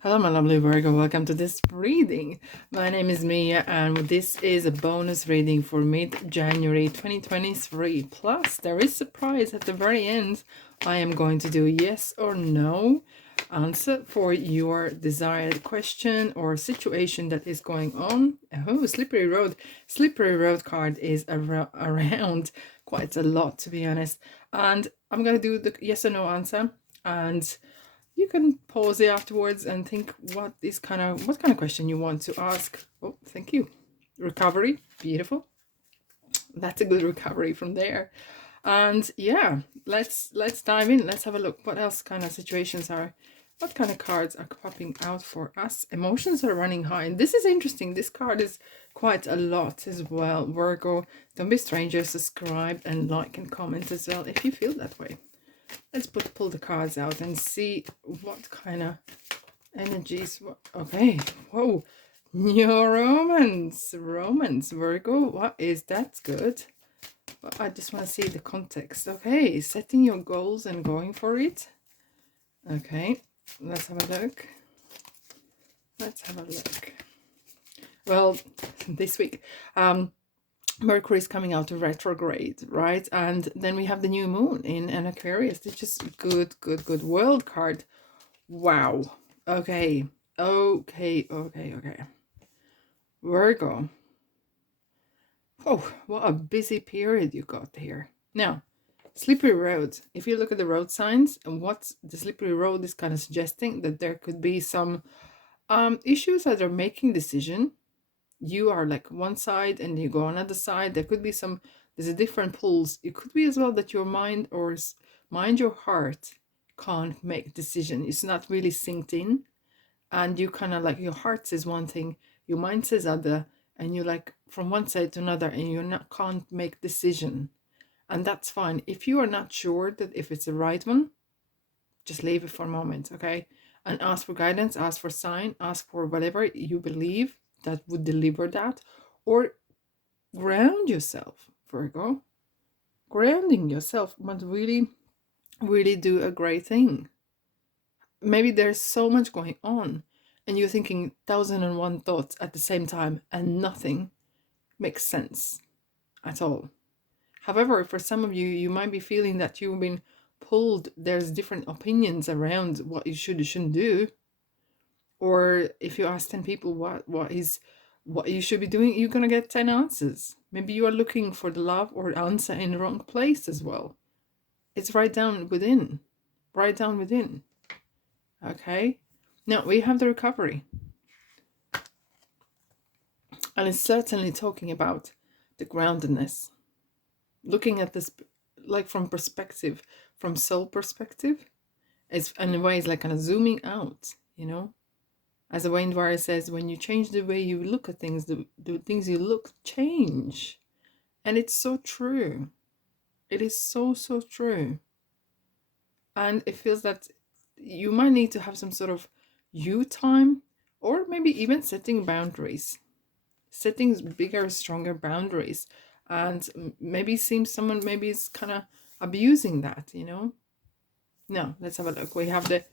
Hello, my lovely Virgo. Welcome to this reading. My name is Mia, and this is a bonus reading for mid-January 2023. Plus, there is a surprise at the very end. I am going to do yes or no answer for your desired question or situation that is going on. Oh, slippery road. Slippery road card is around quite a lot, to be honest. And I'm going to do the yes or no answer. And you can pause it afterwards and think what kind of question you want to ask. Oh, thank you. Recovery, beautiful. That's a good recovery from there. And yeah, let's dive in. Let's have a look. What else kind of situations are? What kind of cards are popping out for us? Emotions are running high. And this is interesting. This card is quite a lot as well. Virgo, don't be strangers. Subscribe and like and comment as well if you feel that way. Let's pull the cards out and see what kind of energies. Okay, whoa, new romance, Virgo. What is that? Good. But I just want to see the context. Okay, setting your goals and going for it. Okay, let's have a look. Well, this week, Mercury is coming out of retrograde, right? And then we have the new moon in an Aquarius. It's just good world card. Wow. Okay. Virgo. Oh, what a busy period you got here. Now, slippery roads. If you look at the road signs and what the slippery road is kind of suggesting, that there could be some issues that are making decision. You are like one side and you go on another side. There could be there's a different pulls. It could be as well that your mind or your heart can't make decision. It's not really synced in, and you kind of like, your heart says one thing, your mind says other, and you like from one side to another, and can't make decision. And that's fine. If you are not sure that if it's the right one, just leave it for a moment, okay? And ask for guidance, ask for sign, ask for whatever you believe that would deliver that, or ground yourself, Virgo. Grounding yourself might really do a great thing. Maybe there's so much going on and you're thinking 1001 thoughts at the same time and nothing makes sense at all. However, for some of you, you might be feeling that you've been pulled. There's different opinions around what you should or shouldn't do. Or if you ask 10 people what you should be doing, you're going to get 10 answers. Maybe you are looking for the love or answer in the wrong place as well. It's right down within. Okay. Now we have the recovery. And it's certainly talking about the groundedness. Looking at this like from soul perspective. It's in a way, it's like kind of zooming out, As the Wayne Dwyer says, when you change the way you look at things, the things you look change. And it's so true. It is so true. And it feels that you might need to have some sort of you time, or maybe even setting boundaries. Setting bigger, stronger boundaries. And maybe seems someone maybe is kind of abusing that, Now, let's have a look. We have the,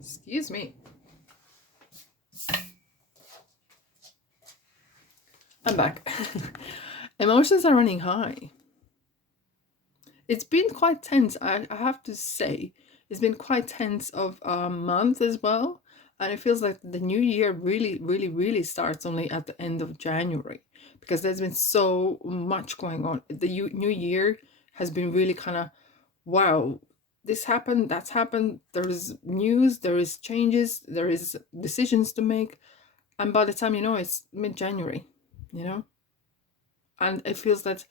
excuse me. I'm back. Emotions are running high. It's been quite tense, I have to say. It's been quite tense of a month as well. And it feels like the new year really starts only at the end of January, because there's been so much going on. The new year has been really kind of, wow, this happened, that's happened. There is news, there is changes, there is decisions to make. And by the time you know, it's mid-January, And it feels that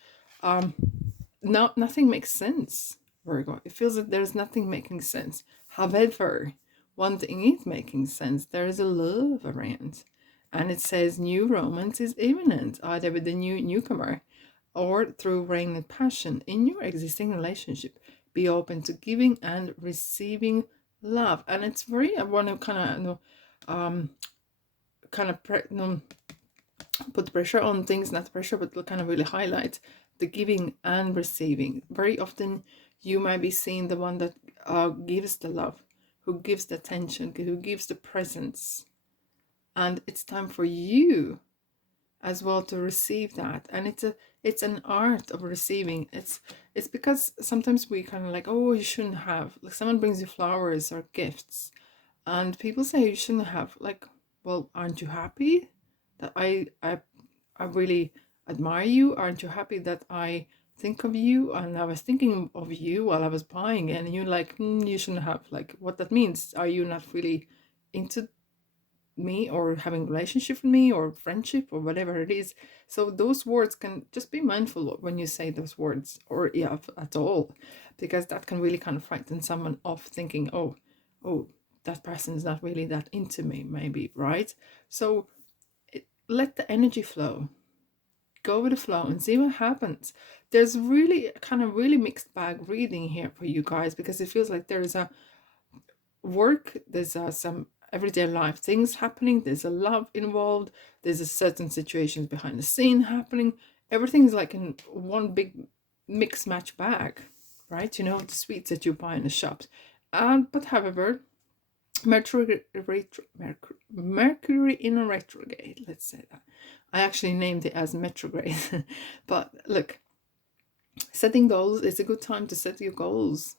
nothing makes sense, Virgo. It feels that there's nothing making sense. However, one thing is making sense. There is a love around. And it says new romance is imminent, either with the newcomer or through rain and passion in your existing relationship. Be open to giving and receiving love. And it's very, I want to put pressure on things, not pressure, but kind of really highlight the giving and receiving. Very often you might be seeing the one that gives the love, who gives the attention, who gives the presence. And it's time for you as well to receive that. And it's an art of receiving. It's because sometimes we kind of like, oh, you shouldn't have, like someone brings you flowers or gifts and people say you shouldn't have, like, well, aren't you happy that I really admire you? Aren't you happy that I think of you? And I was thinking of you while I was buying it, and you're like, you shouldn't have. Like, what that means? Are you not really into me or having a relationship with me or friendship or whatever it is? So those words can just be mindful when you say those words, or yeah, at all, because that can really kind of frighten someone off thinking, oh, that person is not really that into me, maybe, right? So let the energy flow, go with the flow and see what happens. There's really kind of really mixed bag reading here for you guys, because it feels like there's a work, there's some everyday life things happening, there's a love involved, there's a certain situations behind the scene happening. Everything's like in one big mix match bag, right? You know, the sweets that you buy in the shops. But however, Mercury in retrograde, let's say that. I actually named it as retrograde. But look, setting goals, it's a good time to set your goals.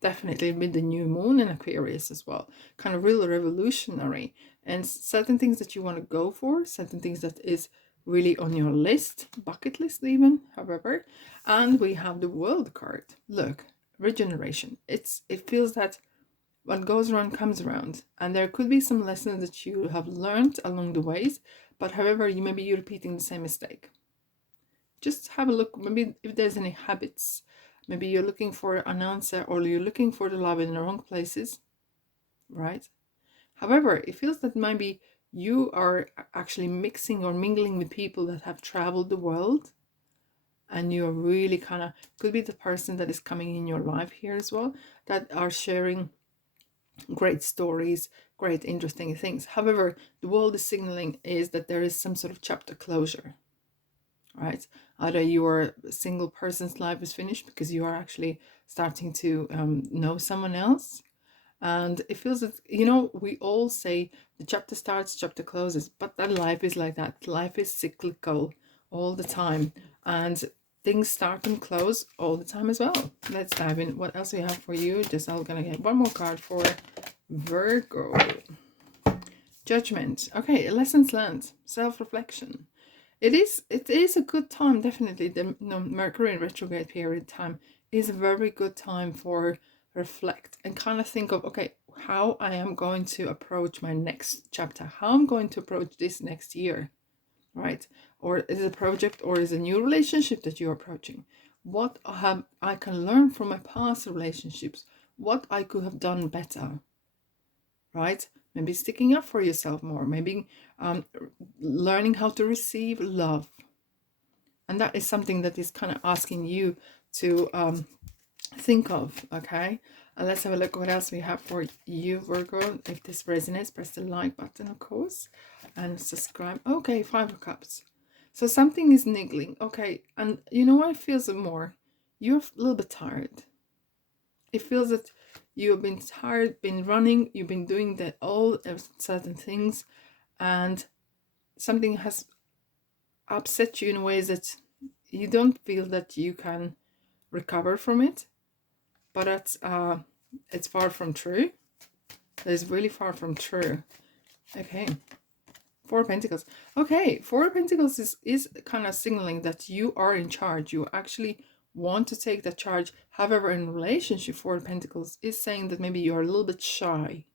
Definitely with the new moon in Aquarius as well. Kind of real revolutionary. And certain things that you want to go for, certain things that is really on your list, bucket list even, however. And we have the World card. Look, regeneration. It feels that what goes around comes around, and there could be some lessons that you have learned along the ways, but however, you're repeating the same mistake. Just have a look, maybe if there's any habits, maybe you're looking for an answer or you're looking for the love in the wrong places, right? However, it feels that maybe you are actually mixing or mingling with people that have traveled the world, and you're really kind of, could be the person that is coming in your life here as well, that are sharing great stories, great interesting things. However, the world is signaling is that there is some sort of chapter closure, right? Either your single person's life is finished because you are actually starting to know someone else. And it feels that, you know, we all say the chapter starts, chapter closes, but that life is like that. Life is cyclical all the time, and things start and close all the time as well. Let's dive in. What else we have for you? Just I'm gonna get one more card for Virgo. Judgment. Okay, lessons learned, self-reflection. It is a good time, definitely. The Mercury in retrograde period time is a very good time for reflect and kind of think of, okay, how I am going to approach my next chapter, how I'm going to approach this next year, right? Or is it a project or is it a new relationship that you're approaching? What I can learn from my past relationships, what I could have done better, right? Maybe sticking up for yourself more, maybe learning how to receive love. And that is something that is kind of asking you to think of, okay? And let's have a look what else we have for you, Virgo. If this resonates, press the like button, of course, and subscribe. Okay, 5 of Cups. So something is niggling, okay? And you know what it feels more? You're a little bit tired. It feels that you've been tired, been running, you've been doing all certain things, and something has upset you in ways that you don't feel that you can recover from it. But it's far from true. It's really far from true. Okay. 4 of Pentacles. Okay, 4 of Pentacles is kind of signaling that you are in charge. You actually want to take that charge. However, in relationship, 4 of Pentacles is saying that maybe you're a little bit shy.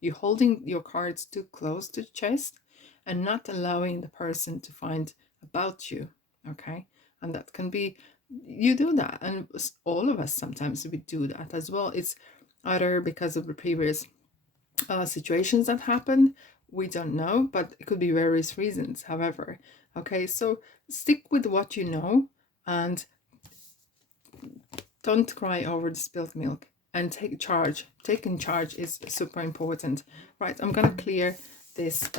You're holding your cards too close to the chest and not allowing the person to find about you. Okay, and that can be, you do that, and all of us sometimes we do that as well. It's either because of the previous situations that happened, we don't know, but it could be various reasons. However, okay, so stick with what you know and don't cry over the spilled milk and take charge. Taking charge is super important. Right, I'm gonna clear this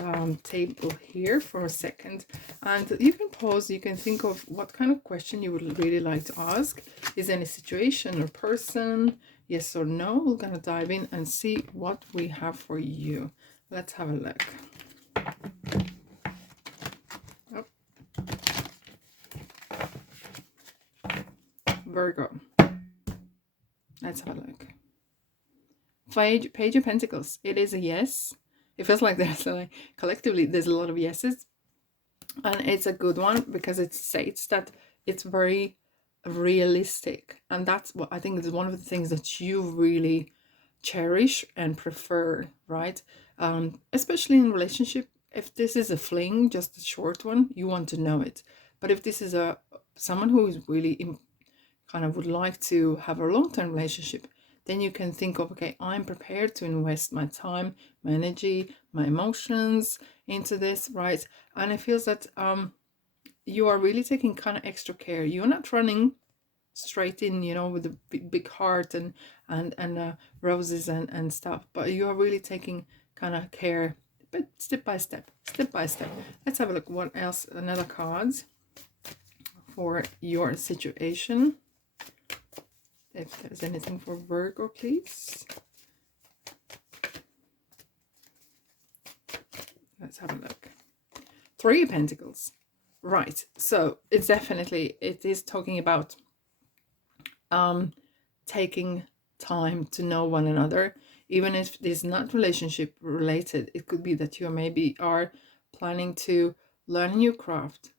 table here for a second, and you can pause, you can think of what kind of question you would really like to ask. Is there any situation or person yes or no. We're gonna dive in and see what we have for you. Let's have a look. Oh. Virgo. Let's have a look. Page of Pentacles. It is a yes. It feels like there's like collectively there's a lot of yeses, and it's a good one because it states that it's very realistic, and that's what I think is one of the things that you really cherish and prefer, right? Especially in relationship. If this is a fling, just a short one, you want to know it. But if this is a someone who is really kind of would like to have a long-term relationship, then you can think of, okay, I'm prepared to invest my time, my energy, my emotions into this, right? And it feels that you are really taking kind of extra care. You're not running straight in, you know, with a big heart and roses and stuff, but you are really taking kind of care, but step by step, step by step. Let's have a look. What else? Another cards for your situation. If there's anything for Virgo, please. Let's have a look. Three of Pentacles. Right. So it's definitely, it is talking about taking time to know one another, even if it's not relationship related. It could be that you maybe are planning to learn a new craft,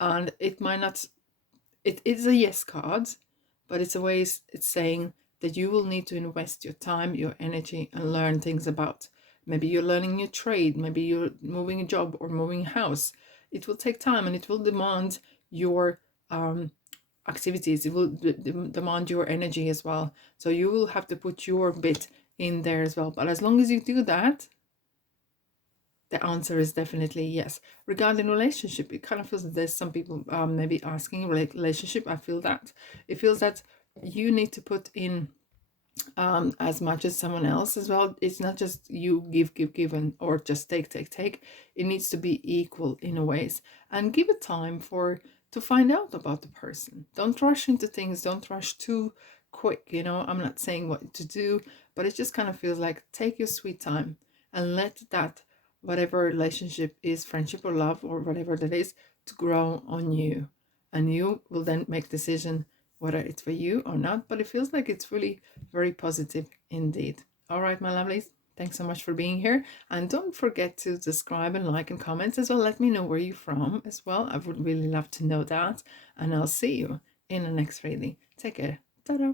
and it might not, it is a yes card, but it's a way it's saying that you will need to invest your time, your energy, and learn things about. Maybe you're learning a new trade, maybe you're moving a job or moving a house. It will take time and it will demand your activities. It will demand your energy as well. So you will have to put your bit in there as well. But as long as you do that, the answer is definitely yes. Regarding relationship, it kind of feels that there's some people maybe asking relationship. I feel that it feels that you need to put in as much as someone else as well. It's not just you give and or just take. It needs to be equal in a ways, and give it time for to find out about the person. Don't rush into things. Don't rush too quick. You know, I'm not saying what to do, but it just kind of feels like take your sweet time and let that whatever relationship is, friendship or love or whatever that is, to grow on you, and you will then make decision whether it's for you or not. But it feels like it's really very positive indeed. All right, my lovelies, thanks so much for being here, and don't forget to subscribe and like and comment as well. Let me know where you're from as well. I would really love to know that, and I'll see you in the next reading. Take care. Ta-da.